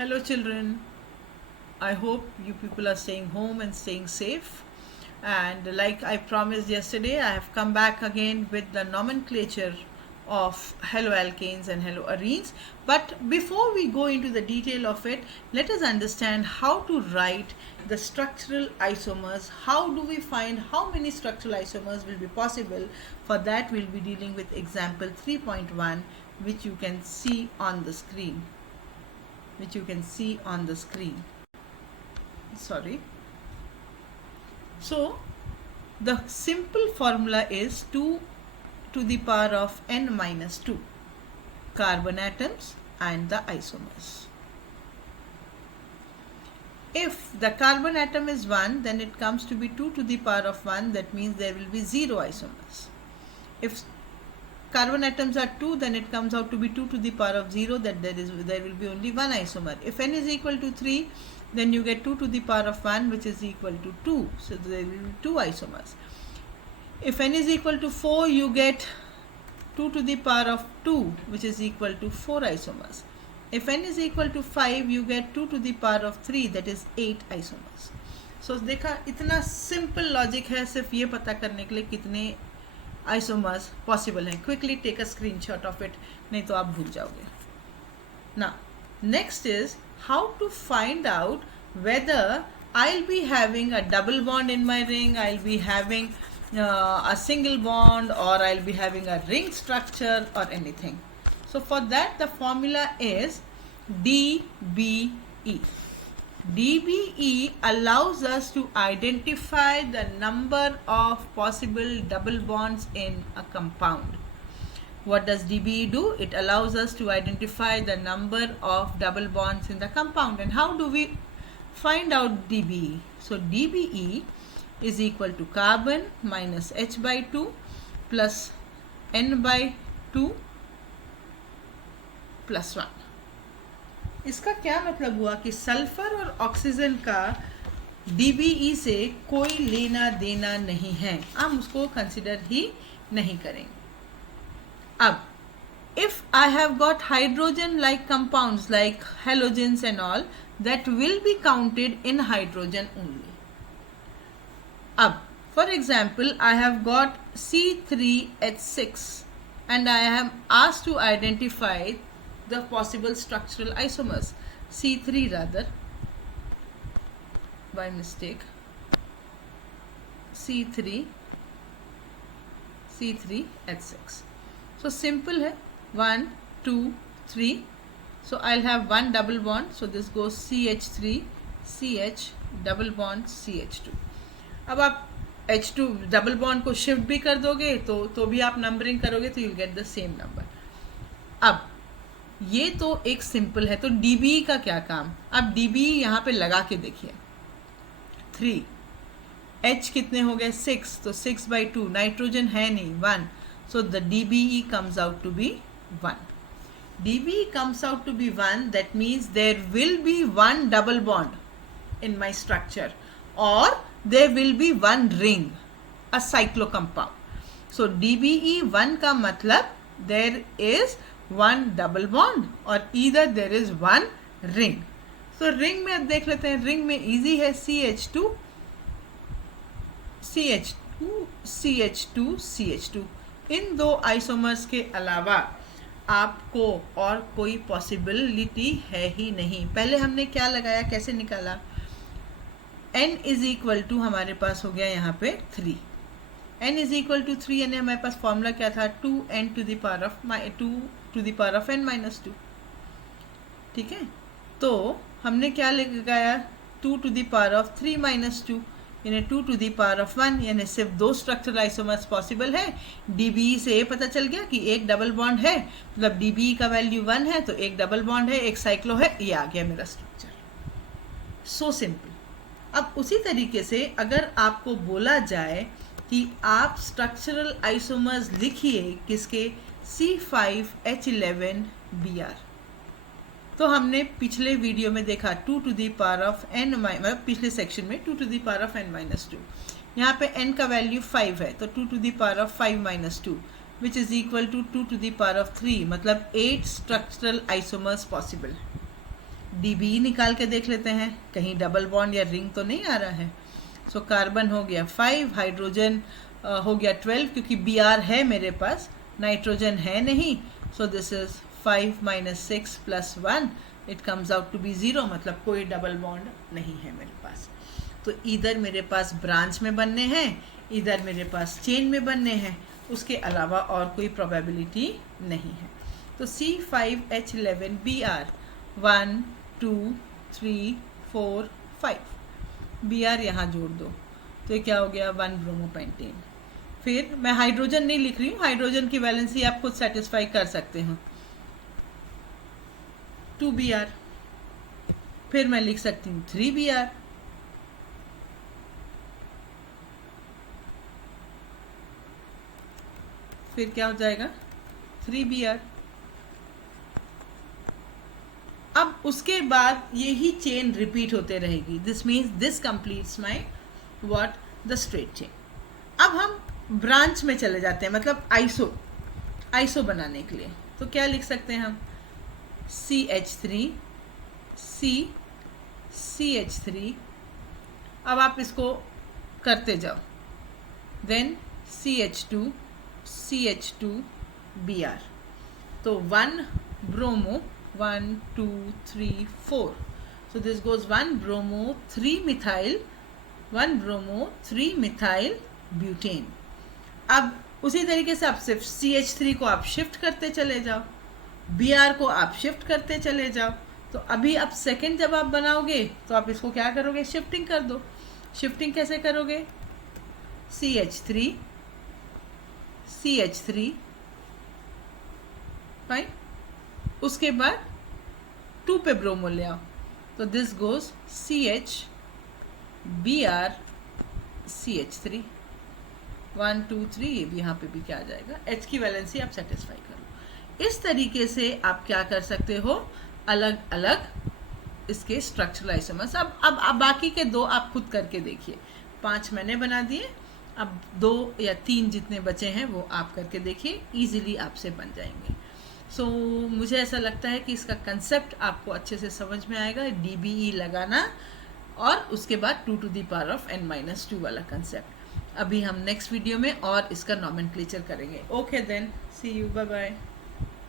Hello, children. I hope you people are staying home and staying safe. And like I promised yesterday, I have come back again with the nomenclature of haloalkanes and haloarenes. But before we go into the detail of it, let us understand how to write the structural isomers. How do we find how many structural isomers will be possible? For that, we'll be dealing with example 3.1, which you can see on the screen. Sorry. So the simple formula is 2 to the power of n minus 2 carbon atoms and the isomers. If the carbon atom is 1, then it comes to be 2 to the power of 1. That means there will be 0 isomers. If carbon atoms are 2, then it comes out to be 2 to the power of 0, that there will be only one isomer. If n is equal to 3, then you get 2 to the power of 1, which is equal to 2. So there will be 2 isomers. If n is equal to 4, you get 2 to the power of 2, which is equal to 4 isomers. If n is equal to 5, you get 2 to the power of 3, that is 8 isomers. So देखा, इतना simple logic है सिर्फ ये पता करने के लिए कितने isomers possible हैं. Quickly take a screenshot of it, नहीं तो आप भूल जाओगे. Now, next is how to find out whether I'll be having a double bond in my ring, I'll be having a single bond, or I'll be having a ring structure or anything. So for that, the formula is DBE. DBE allows us to identify the number of possible double bonds in a compound. What does DBE do? It allows us to identify the number of double bonds in the compound. And how do we find out DBE? So DBE is equal to carbon minus H by 2 plus N by 2 plus 1. इसका क्या मतलब हुआ कि sulphur और oxygen का DBE से कोई लेना देना नहीं है, हम उसको कंसिडर ही नहीं करेंगे. अब if I have got hydrogen like compounds like halogens and all, that will be counted in hydrogen only. अब for example, I have got C3H6 and I am asked to identify the possible structural isomers. C3 rather, by mistake, C3H6. So simple है, 1, 2, 3. So I'll have one double bond. So this goes CH3, CH, double bond CH2. अब आप H2 double bond को shift भी कर दोगे तो भी आप नंबरिंग करोगे तो you'll get the same number. अब ये तो एक सिंपल है. तो DBE का क्या काम? अब DBE यहाँ पे लगा के देखिए. 3, H कितने हो गए? 6. तो 6 by 2. नाइट्रोजन है नहीं, 1. So the DBE comes out to be 1. DBE comes out to be 1. That means there will be one double bond in my structure, or there will be one ring, a cyclocompound. So DBE 1 का मतलब there is one double bond or either there is one ring. So ring में अब देख लेते हैं. ring में easy है, CH2, CH2, CH2, CH2. इन दो आइसोमर्स के अलावा आपको और कोई पॉसिबिलिटी है ही नहीं. पहले हमने क्या लगाया, कैसे निकाला? n इज इक्वल टू हमारे पास हो गया यहाँ पे 3. n इज इक्वल टू 3 यानी हमारे पास फॉर्मूला क्या था? 2n to the power of n minus 2. ठीक है, तो हमने क्या लगाया? 2 to the power of 3 minus 2 यानी 2 टू द पावर ऑफ 1. यानी सिर्फ दो स्ट्रक्चरल आइसोमर्स पॉसिबल है. DBE से ये पता चल गया कि एक डबल बॉन्ड है, मतलब DBE का वैल्यू 1 है, तो एक डबल बॉन्ड है, एक साइक्लो है, ये आ गया मेरा स्ट्रक्चर. So simple. अब उसी तरीके से अगर आपको बोला जाए कि आप स्ट्रक्चरल आइसोमर्स लिखिए किसके? C5H11Br. तो हमने पिछले वीडियो में देखा 2 to the power of n, मतलब पिछले सेक्शन में 2 to the power of n minus 2. यहाँ पे n का वैल्यू 5 है, तो 2 to the power of 5 minus 2 which is equal to 2 to the power of 3, मतलब 8 स्ट्रक्चरल आइसोमर्स पॉसिबल. DBE निकाल के देख लेते हैं, कहीं डबल बॉन्ड या रिंग तो नहीं आ रहा है। सो कार्बन हो गया 5, हाइड्रोजन हो गया 12 क्योंकि Br है मेरे पास, नाइट्रोजन है नहीं। So this is 5 - 6 + 1, it comes out to be 0, मतलब कोई डबल बॉन्ड नहीं है मेरे पास। तो इधर मेरे पास ब्रांच में बनने हैं, इधर मेरे पास चेन में बनने हैं, उसके अलावा और कोई प्रोबेबिलिटी नहीं है। तो C5H11Br 1 2 3 4 5, Br यहाँ जोड़ दो तो ये क्या हो गया 1 ब्रोमोपेंटेन। फिर मैं हाइड्रोजन नहीं लिख रही हूँ, हाइड्रोजन की वैलेंसी आप खुद सेटिस्फाई कर सकते हो, 2Br। फिर मैं लिख सकती हूँ 3Br, फिर क्या हो जाएगा 3Br। अब उसके बाद यही चेन रिपीट होते रहेगी। This means this completes my what the straight chain. अब हम ब्रांच में चले जाते हैं, मतलब आइसो बनाने के लिए। तो क्या लिख सकते हैं हम, CH3 CH3। अब आप इसको करते जाओ, देन CH2 CH2Br। तो 1 bromo 1 2 3 4, so this goes 1 bromo 3 methyl 1 bromo 3 methyl butane। अब उसी तरीके से आप सिर्फ CH3 को आप शिफ्ट करते चले जाओ, Br को आप शिफ्ट करते चले जाओ। तो अभी अब सेकंड जब आप बनाओगे तो आप इसको क्या करोगे, शिफ्टिंग कर दो। शिफ्टिंग कैसे करोगे, CH3 फाइन, उसके बाद 2 पे ब्रोमो ले आओ, तो this goes CH Br CH3 1 2 3, ये भी यहाँ पे भी क्या आ जाएगा, H की वैलेंसी आप सेटिस्फाई करो। इस तरीके से आप क्या कर सकते हो, अलग अलग इसके स्ट्रक्चरल आइसोमर्स। अब बाकी के 2 आप खुद करके देखिए, 5 मैंने बना दिए, अब 2 या 3 जितने बचे हैं वो आप करके देखिए, इजीली आपसे बन जाएंगे। सो मुझे ऐसा लगता है कि इसका कंसेप्ट आपको अच्छे से समझ में आएगा, DBE लगाना और उसके बाद 2 to the power of n-2 वाला कंसेप्ट। अभी हम नेक्स्ट वीडियो में और इसका नॉमेनक्लेचर करेंगे। Okay then, see you, bye bye.